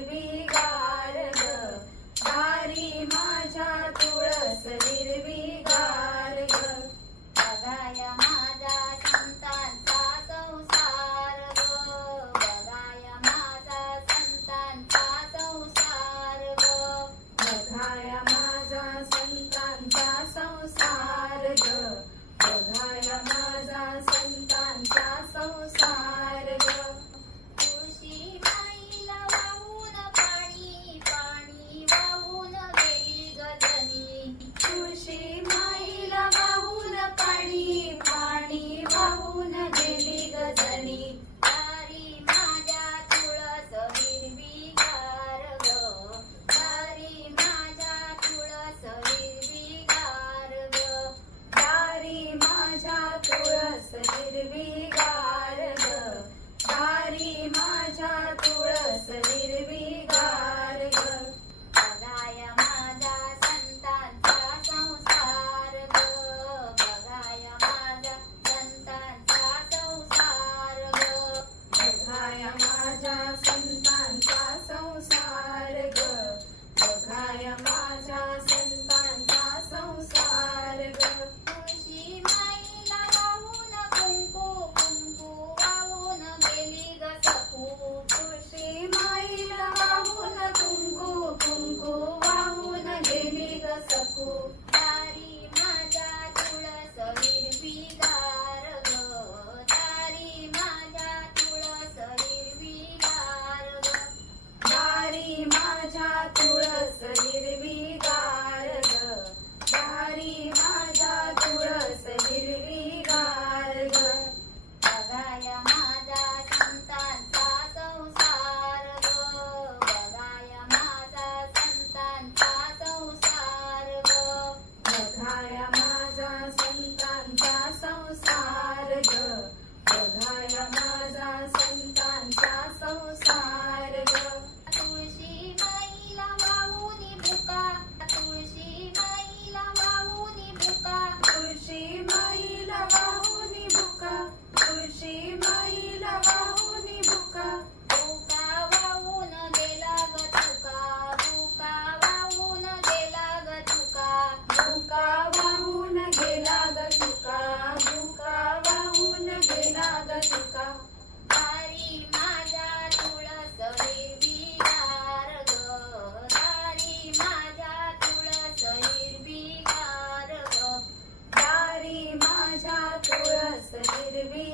We. bebé.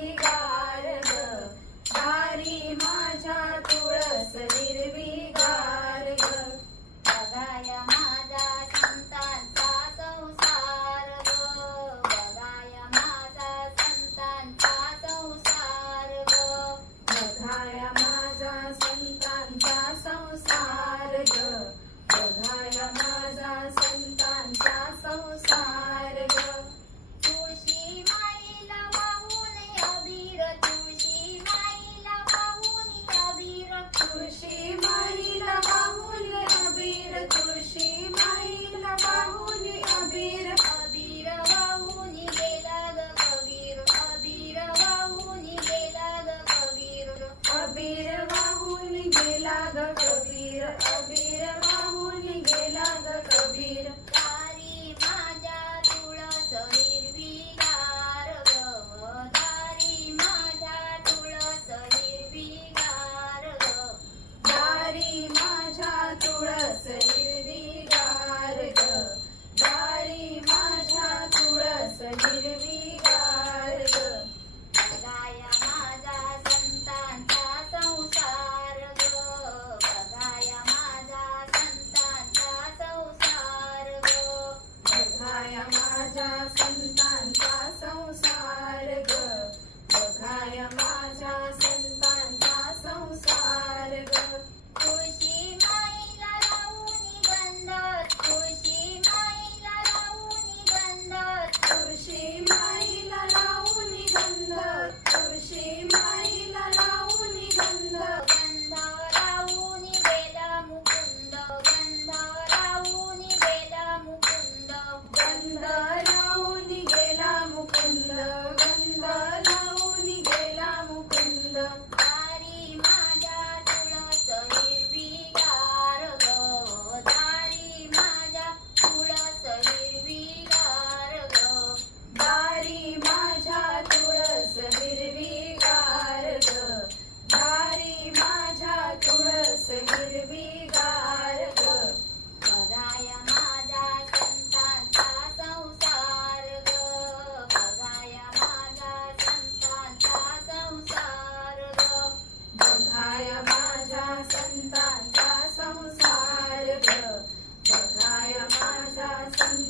Thank you.